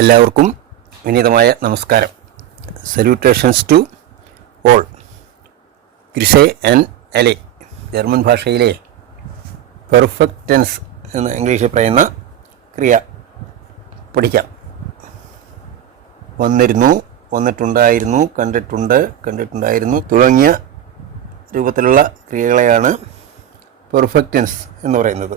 എല്ലാവർക്കും വിനീതമായ നമസ്കാരം. സല്യൂട്ടേഷൻസ് ടു ഓൾ ഗ്രിസേ ആൻഡ് എലെ ജർമ്മൻ ഭാഷയിലെ പെർഫെക്റ്റൻസ് എന്ന് ഇംഗ്ലീഷിൽ പറയുന്ന ക്രിയ പഠിക്കാം. വന്നിരുന്നു വന്നിട്ടുണ്ടായിരുന്നു കണ്ടിട്ടുണ്ട് കണ്ടിട്ടുണ്ടായിരുന്നു തുടങ്ങിയ രൂപത്തിലുള്ള ക്രിയകളെയാണ് പെർഫെക്റ്റൻസ് എന്ന് പറയുന്നത്.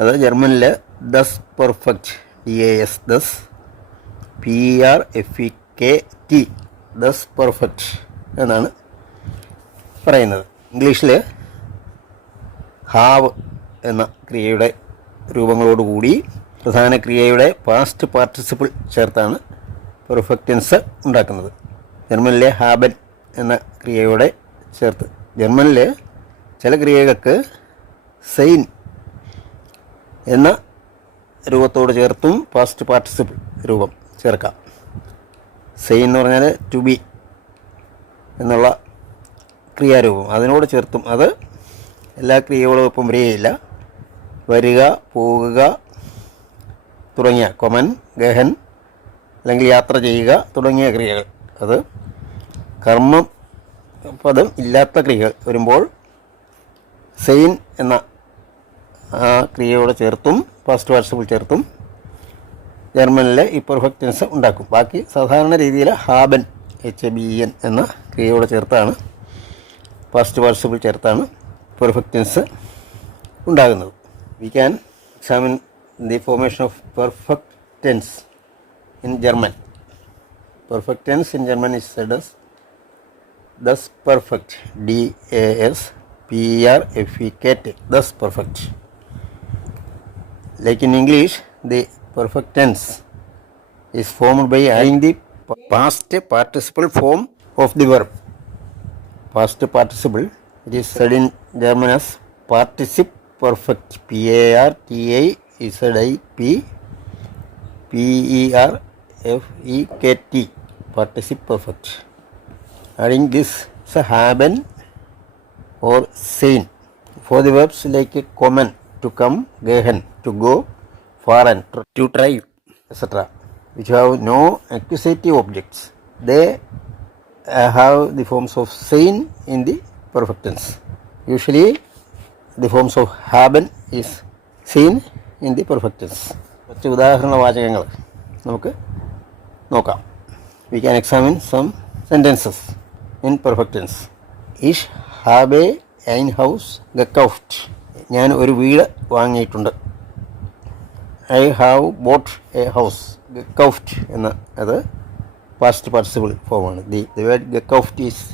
അത് ജർമ്മനിൽ ദസ് പെർഫെക്റ്റ് D A S thus P R F E K T thus പെർഫെക്റ്റ് എന്നാണ് പറയുന്നത്. ഇംഗ്ലീഷിൽ ഹാവ് എന്ന ക്രിയയുടെ രൂപങ്ങളോടുകൂടി പ്രധാന ക്രിയയുടെ പാസ്റ്റ് പാർട്ടിസിപ്പിൾ ചേർത്താണ് പെർഫെക്റ്റൻസ് ഉണ്ടാക്കുന്നത്. ജർമ്മനിലെ ഹാബൻ എന്ന ക്രിയയോടെ ചേർത്ത്. ജർമ്മനിൽ ചില ക്രിയകൾക്ക് സെയിൻ എന്ന രൂപത്തോട് ചേർത്തും പാസ്റ്റ് പാർട്ടിസിപ്പിൾ രൂപം ചേർക്കാം. സെയിൻ എന്ന് പറഞ്ഞാൽ ടു ബി എന്നുള്ള ക്രിയാരൂപം. അതിനോട് ചേർത്തും അത് എല്ലാ ക്രിയകളോടൊപ്പം വരികയില്ല. വരിക പോകുക തുടങ്ങിയ കൊമൻ ഗഹൻ അല്ലെങ്കിൽ യാത്ര ചെയ്യുക തുടങ്ങിയ ക്രിയകൾ അത്. കർമ്മ പദം ഇല്ലാത്ത ക്രിയകൾ വരുമ്പോൾ സെയിൻ എന്ന ആ ക്രിയയോടെ ചേർത്തും ഫസ്റ്റ് പാർട്ടിസിപ്പിൾ ചേർത്തും ജർമ്മനിലെ ഈ പെർഫെക്റ്റൻസ് ഉണ്ടാക്കും. ബാക്കി സാധാരണ രീതിയിൽ ഹാബൻ എച്ച് ബി എൻ എന്ന ക്രിയയോടെ ചേർത്താണ് ഫസ്റ്റ് പാർട്ടിസിപ്പിൾ ചേർത്താണ് പെർഫെക്റ്റൻസ് ഉണ്ടാകുന്നത്. We can examine the formation of perfect tense in German perfect tense in German is സെഡസ് ദസ് perfect D A S P R F E K thus perfect. Like in english the perfect tense is formed by adding the past participle form of the verb. Past participle it is said in german as participle perfect. P a r t i z i p. P e r f e k t. Participle perfect. Adding this is a haben or sein for the verbs like kommen to come gehen to go fahren to drive etc which have no accusative objects they uh, have the forms of sein in the perfect tense usually the forms of haben is seen in the perfect tense കുറച്ച് ഉദാഹരണ വാചകങ്ങൾ നമുക്ക് നോക്കാം we can examine some sentences in perfect tense ഇഷ് ഹാബെ ഐൻ ഹൗസ് ഗക്കൗഫ്റ്റ് ഞാൻ ഒരു വീട് വാങ്ങിയിട്ടുണ്ട് I have bought a house ഗക്കൗഫ്റ്റ് എന്ന അത് പാസ്റ്റ് പാർട്ടിസിപ്പിൾ ഫോമാണ് the the word ഗക്കൗഫ്റ്റ് is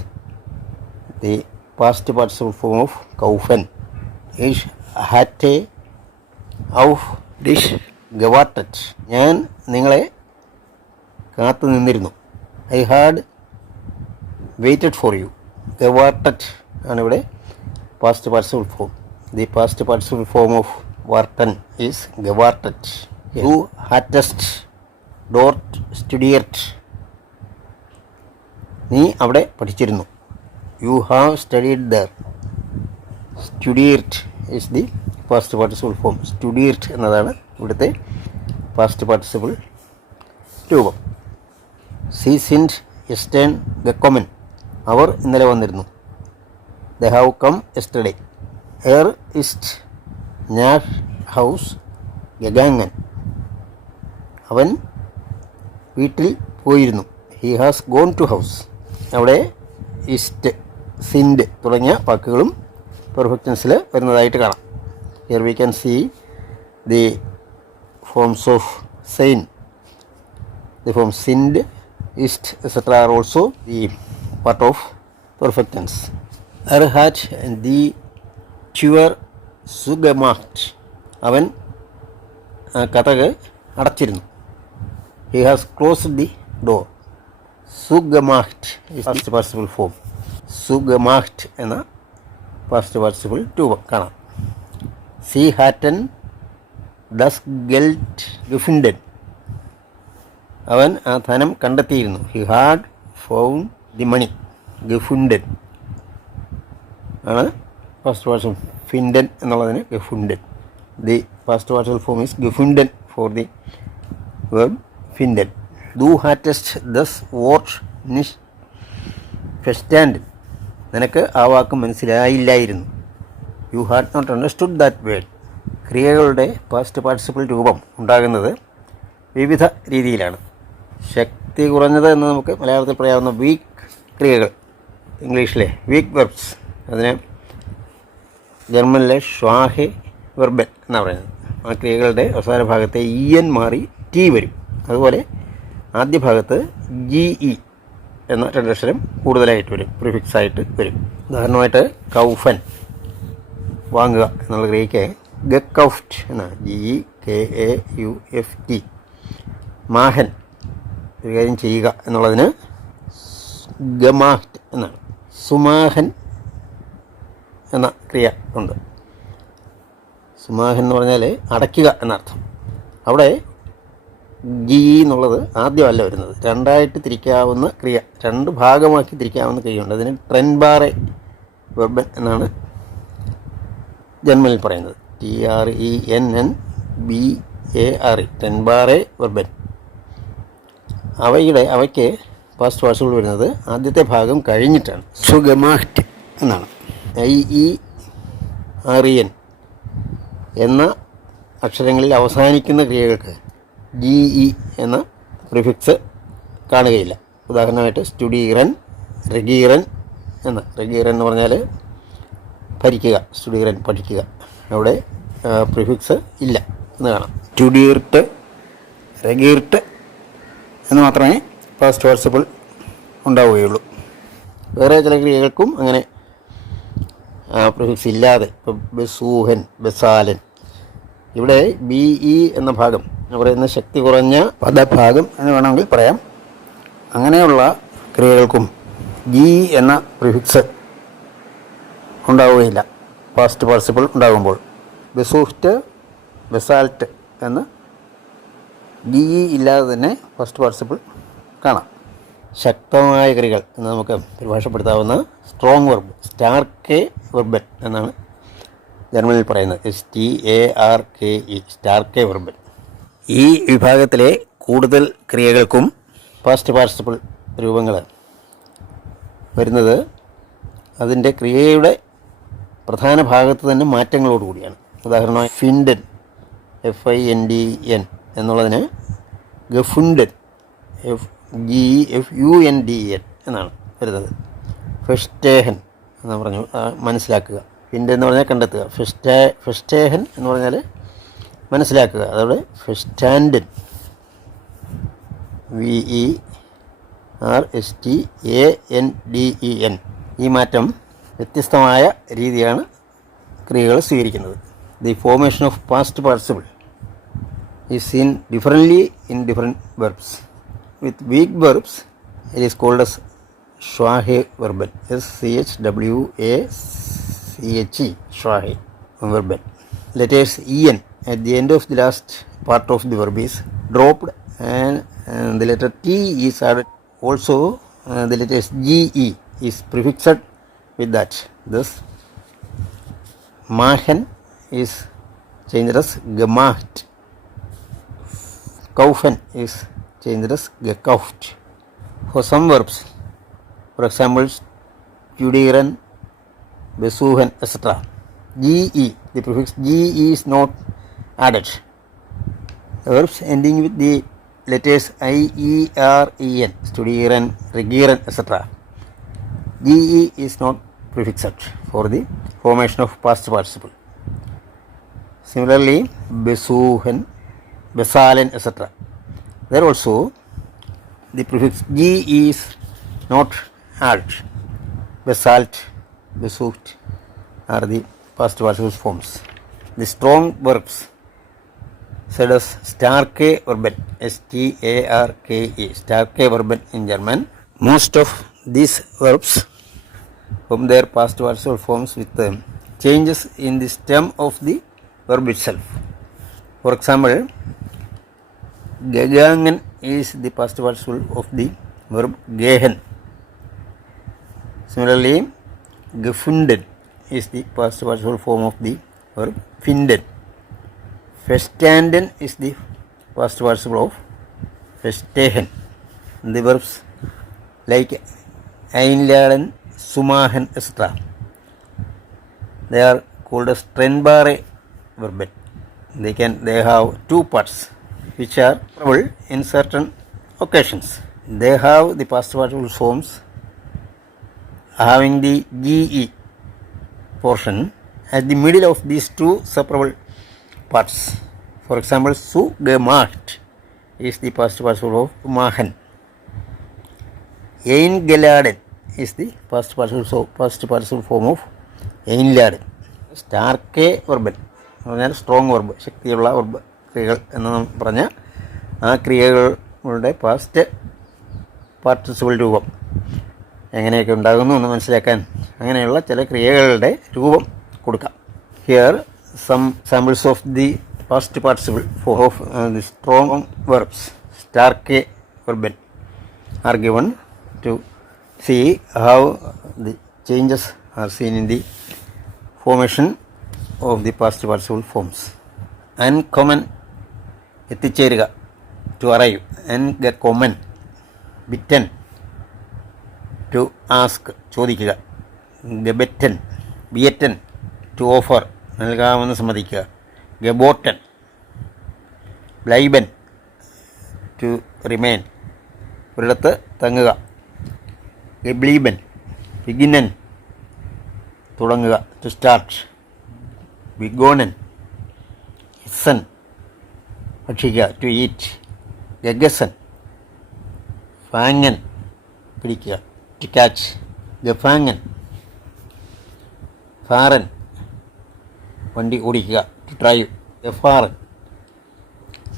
the past participle form of കൗഫൻ. ഇഷ് ഹാറ്റെ ഔഫ് ഡിഷ് ഗവാട്ടറ്റ് ഞാൻ നിങ്ങളെ കാത്തു നിന്നിരുന്നു. I had waited for you. ഗവാട്ടറ്റ് ആണ് ഇവിടെ past participle form. The past participle form of വാർട്ടൻ is ഗവാർട്ടറ്റ് ഹു ഹാറ്റസ്റ്റ് ഡോർട്ട് സ്റ്റുഡിയർട്ട് നീ അവിടെ പഠിച്ചിരുന്നു. You have studied there സ്റ്റുഡിയർട്ട് is the past participle form സ്റ്റുഡിയർട്ട് എന്നതാണ് ഇവിടുത്തെ പാസ്റ്റ് പാർട്ടിസിപ്പിൾ രൂപം. സി സിൻഡ് എസ്റ്റേൺ ഗക്കോമൻ അവർ ഇന്നലെ വന്നിരുന്നു. ദ ഹാവ് കം എസ്റ്റർഡേ എയർ ഇസ്റ്റ് നാഷ് ഹൗസ് ഗഗാങ്ങൻ അവൻ വീട്ടിൽ പോയിരുന്നു. He has gone to house അവിടെ ഇസ്റ്റ് സിൻഡ് തുടങ്ങിയ വാക്കുകളും പെർഫെക്റ്റൻസിൽ വരുന്നതായിട്ട് കാണാം. Here we can see the forms of Zain the form സിൻഡ് is to etcetera are also the part of tense. Er hat die Tür zugemacht. അവൻ കഥക് അടച്ചിരുന്നു. He has closed the door സുഗമാഹ്റ്റ് first participle form സുഗമാഹ്റ്റ് എന്ന first participle രൂപം കാണാം. C ഹാറ്റൻ does ഗെൽറ്റ് ഗിഫിൻഡൻ അവൻ ആ ധനം കണ്ടെത്തിയിരുന്നു. He had found the money ഗിഫുണ്ടൻ ആണ് ഫസ്റ്റ് വേർഷൻ ഫിൻഡൻ എന്നുള്ളതിന് ഗഫുണ്ടൻ the first version form is ഗഫുണ്ടൻ for the word ഫിൻഡൻ. ദു ഹാറ്റസ്റ്റ് ദസ് വോട്ട് നിഷ് ഫെസ്റ്റാൻഡ്. നിനക്ക് ആ വാക്ക് മനസ്സിലായില്ലായിരുന്നു. You had not understood that word ക്രിയകളുടെ past participle രൂപം ഉണ്ടാകുന്നത് വിവിധ രീതിയിലാണ്. ശക്തി കുറഞ്ഞത് എന്ന് നമുക്ക് മലയാളത്തിൽ പറയാവുന്ന വീക്ക് ക്രിയകൾ. ഇംഗ്ലീഷിലെ വീക്ക് വെർബ്സ് അതിന് ജർമ്മനിലെ ഷ്വാഹെ വെർബൻ എന്നാണ് പറയുന്നത്. ആ ക്രിയകളുടെ അവസാന ഭാഗത്തെ ഇ എൻ മാറി ടി വരും. അതുപോലെ ആദ്യ ഭാഗത്ത് ജി ഇ എന്ന രണ്ടക്ഷരം കൂടുതലായിട്ട് വരും പ്രിഫിക്സ് ആയിട്ട് വരും. ഉദാഹരണമായിട്ട് കൗഫൻ വാങ്ങുക എന്നുള്ള ക്രിയയ്ക്ക് ഗക്കൗഫ്റ്റ് എന്നാണ്. G E K A U F T. മാഹൻ ഒരു കാര്യം ചെയ്യുക എന്നുള്ളതിന് ഗമാഹ്റ്റ് എന്നാണ്. സുമാഹൻ എന്ന ക്രിയ ഉണ്ട്. സുമാഹൻ എന്ന് പറഞ്ഞാൽ അടയ്ക്കുക എന്നർത്ഥം. അവിടെ ഗീ എന്നുള്ളത് ആദ്യമല്ല വരുന്നത്. രണ്ടായിട്ട് തിരിക്കാവുന്ന ക്രിയ രണ്ട് ഭാഗമാക്കി തിരിക്കാവുന്ന ക്രിയയുണ്ട്. അതിന് ട്രെൻബാറെ വെബൻ എന്നാണ് ജന്മനിൽ പറയുന്നത്. T R E N N B A R E ടെൻബാറെ വെർബൻ അവയുടെ അവയ്ക്ക് പാസ്റ്റ് വാസുകൾ വരുന്നത് ആദ്യത്തെ ഭാഗം കഴിഞ്ഞിട്ടാണ്. സുഗമാഹ്റ്റ് എന്നാണ്. ഐ ഇ ആറിയൻ എന്ന അക്ഷരങ്ങളിൽ അവസാനിക്കുന്ന ക്രിയകൾക്ക് ജി ഇ എന്ന പ്രിഫിക്സ് കാണുകയില്ല. ഉദാഹരണമായിട്ട് സ്റ്റുഡീറൻ റഗീറൻ എന്ന റഗീറൻ എന്ന് പറഞ്ഞാൽ ഭരിക്കുക സ്റ്റുഡീറൻ പഠിക്കുക. അവിടെ പ്രിഫിക്സ് ഇല്ല എന്ന് കാണാം. സ്റ്റുഡീർട്ട് റഗീർട്ട് എന്ന് മാത്രമേ പാസ്റ്റ് വാട്സപ്പിൾ ഉണ്ടാവുകയുള്ളൂ. വേറെ ചില ക്രിയകൾക്കും അങ്ങനെ പ്രിഫിക്സ് ഇല്ലാതെ ഇപ്പോൾ ബസൂഹൻ ബസാലൻ. ഇവിടെ ബി ഇ എന്ന ഭാഗം പറയുന്ന ശക്തി കുറഞ്ഞ പദഭാഗം എന്ന് വേണമെങ്കിൽ പറയാം. അങ്ങനെയുള്ള ക്രിയകൾക്കും ജി എന്ന പ്രിഫിക്സ് ഉണ്ടാവുകയില്ല. പാസ്റ്റ് പാർസിപ്പിൾ ഉണ്ടാകുമ്പോൾ. ബസൂഫ്റ്റ് ബസാൽറ്റ് എന്ന് ജി ഇല്ലാതെ തന്നെ ഫസ്റ്റ് പാർസിപ്പിൾ കാണാം. ശക്തമായ ക്രികൾ എന്ന് നമുക്ക് പരിഭാഷപ്പെടുത്താവുന്ന സ്ട്രോങ് വെർബ് സ്റ്റാർ കെ വെർബൻ എന്നാണ് ജർമ്മനിൽ പറയുന്നത്. S T A R K E star കെ വെർബൻ ഈ വിഭാഗത്തിലെ കൂടുതൽ ക്രിയകൾക്കും പാസ്റ്റ് പാർട്ടിസിപ്പിൾ രൂപങ്ങൾ വരുന്നത് അതിന്റെ ക്രിയയുടെ പ്രധാന ഭാഗത്ത് തന്നെ മാറ്റങ്ങളോടുകൂടിയാണ് ഉദാഹരണമായി ഫിൻഡൻ F I N D N എന്നുള്ളതിന് ഗഫുണ്ടൻ F G F U N D N എന്നാണ് വരുന്നത്. ഫെസ്റ്റേഹൻ എന്ന് പറഞ്ഞു മനസ്സിലാക്കുക. ഹിൻഡ് എന്ന് പറഞ്ഞാൽ കണ്ടെത്തുക. ഫെസ്റ്റേ ഫെസ്റ്റേഹൻ എന്ന് പറഞ്ഞാൽ മനസ്സിലാക്കുക. അതോടെ ഫെസ്റ്റാൻഡൻ V E R S T A N D E N ഈ മാറ്റം വ്യത്യസ്തമായ രീതിയാണ് ക്രിയകൾ സ്വീകരിക്കുന്നത്. The formation of past participle is seen differently in different verbs. With weak verbs, it is called as Schwahe verbal. S C H W A C H E, Schwahe verbal. Letters En at the end of the last part of the verb is dropped and, and the letter T is added. Also, uh, the letters GE is prefixed with that. Thus, Machen is changed as Gemacht. Kaufen is as gekauft. For some verbs, for example, studieren, besuchen, etc., GE, the prefix GE is not added. Verbs ending with the letters I, E, R, E, N, studieren, regieren, etc., GE is not prefixed for the formation of past participle. Similarly, besuchen, besalen, etc. There also the prefix g is not added. Basalt, besucht are the past participle forms. The strong verbs said as starke verben, S T A R K E, starke verben in German. Most of these verbs from their past participle forms with um, changes in the stem of the verb itself. For example, Gegangen is the past participle of the verb gehen. Similarly, gefunden is the past participle form of the verb finden. Verstanden is the past participle of festehen. The verbs like einladen, sumahan, etc. They are called as trennbare verben. They can they have two parts which are probable in certain occasions. They have the past participle forms having the GE portion at the middle of these two separable parts. For example, su gemacht is the past participle of machen. Eingeladen is the past participle, so past participle form of einladen. സ്റ്റാർക്കേ വെർബൻ എന്ന് പറഞ്ഞാൽ strong verb ശക്തിയുള്ള verb ക്രിയകൾ എന്ന് പറഞ്ഞ ആ ക്രിയകളുടെ past participle രൂപം എങ്ങനെയൊക്കെ ഉണ്ടാകുന്നു എന്ന് മനസ്സിലാക്കാൻ അങ്ങനെയുള്ള ചില ക്രിയകളുടെ രൂപം കൊടുക്കാം. Here some samples of the past participle of the strong verbs സ്റ്റാർക്കെ വെർബൻ are given to see how the changes are seen in the formation of the past participle forms uncommon എത്തിച്ചേരുക. ടു അറൈവ് എൻ ഗ കൊമൻ bitten to ask ചോദിക്കുക. ഗബറ്റൻ ബിയറ്റൻ to offer നൽകാമെന്ന് സമ്മതിക്കുക. ഗബോട്ടൻ ബ്ലൈബൻ to remain ഒരിടത്ത് തങ്ങുക. ഗബ്ലീബൻ ബിഗിനൻ തുടങ്ങുക. ടു സ്റ്റാർട്ട് ബിഗോണൻ ഇസൻ ഭക്ഷിക്കുക ടു ഈറ്റ് ഗഗസൻ ഫാങ്ങൻ പിടിക്കുക ടു ക്യാച്ച് ഗഫാങ്ങൻ ഫാറൻ വണ്ടി ഓടിക്കുക ടു ഡ്രൈവ് ഗഫാറൻ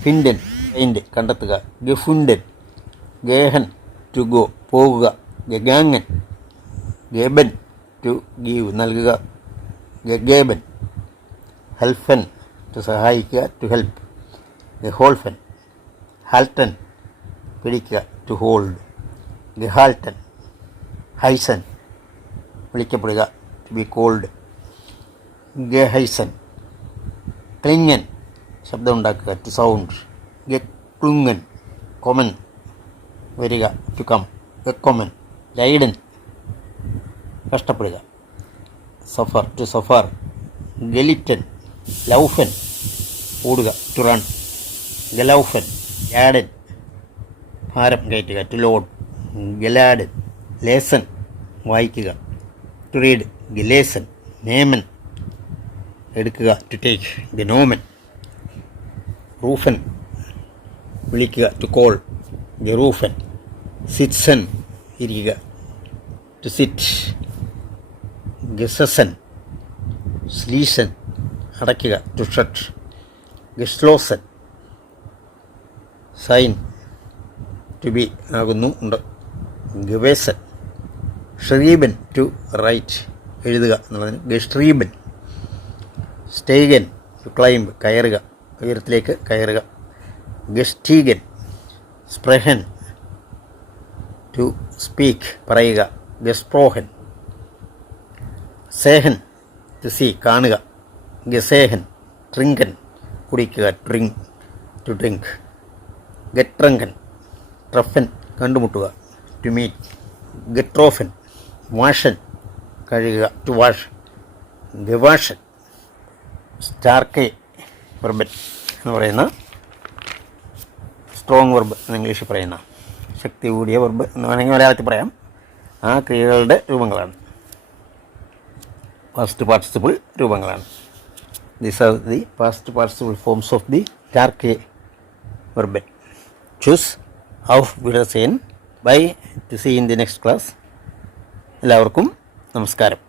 ഫിൻഡൻ ഫൈൻഡ് കണ്ടെത്തുക ഗഫുണ്ടൻ ഗേഹൻ ടു ഗോ പോകുക ഗഗാങ്ങൻ ഗേബൻ ടു ഗീവ് നൽകുക ഗഗേബൻ ഹെൽഫൻ ടു സഹായിക്കുക ടു ഹെൽപ്പ് ഗഹോൾഫൻ ഹാൽട്ടൻ പിടിക്കുക. ടു ഹോൾഡ് ഗഹാൾട്ടൻ ഹൈസൻ വിളിക്കപ്പെടുക. ടു ബി കോൾഡ് ഗഹൈസൻ ക്ലിങ്ങൻ ശബ്ദമുണ്ടാക്കുക ടു സൗണ്ട് ഗക്ലുങ്ങൻ കൊമൻ വരിക. ടു കം ഗക്കൊമൻ ലൈഡൻ കഷ്ടപ്പെടുക. സഫർ ടു സഫർ ഗലിറ്റൻ ലൗഫൻ ഓടുക. ടു റൺ ഗലൗഫൻ ഗാഡൻ ഭാരം കയറ്റുക ടു ലോഡ് ഗലാഡൻ ലേസൻ വായിക്കുക ടു റീഡ് ഗിലേസൻ നേമൻ എടുക്കുക ടു ടേക്ക് ഗനോമൻ റൂഫൻ വിളിക്കുക ടു കോൾ ഗറൂഫൻ സിറ്റ്സൻ ഇരിക്കുക ടു സിറ്റ് ഗസസൻ സ്ലീസൻ അടയ്ക്കുക ടു ഷട്ട് ഗസ്ലോസൻ സൈൻ ടു ബി ആകുന്നു. ഉണ്ട്. ഗവേസൻ. ഷ്രീബൻ ടു റൈറ്റ്. എഴുതുക എന്നുള്ളതിന് ഗഷ്ട്രീബൻ സ്റ്റേഗൻ ടു ക്ലൈംബ്. കയറുക. ഉയരത്തിലേക്ക് കയറുക. ഗസ്റ്റീഗൻ സ്പ്രഹൻ ടു സ്പീക്ക്. പറയുക. ഗസ്പ്രോഹൻ. സേഹൻ ടു സി. കാണുക. ഗസേഹൻ. ട്രിങ്കൻ. കുടിക്കുക. Drink to drink. ഗട്രങ്കൻ ട്രഫൻ കണ്ടുമുട്ടുക. ടു മീറ്റ് ഗെട്രോഫൻ വാഷൻ കഴുകുക. ടു വാഷ് ഗവാഷൻ സ്റ്റാർക്കെ വെർബൻ എന്ന് പറയുന്ന സ്ട്രോങ് വെർബ് എന്ന് ഇംഗ്ലീഷിൽ പറയുന്ന ശക്തി കൂടിയ വെർബ് എന്ന് വേണമെങ്കിൽ മലയാളത്തിൽ പറയാം. ആ ക്രിയകളുടെ രൂപങ്ങളാണ്. പാസ്റ്റ് പാർട്ടിസിപ്പിൾ രൂപങ്ങളാണ്. These are the past participle forms of the ടാർക്കെ വെർബൻ. ചൂസ് ഔഫ് വിഡസേൻ bye to see in the next class എല്ലാവർക്കും നമസ്കാരം.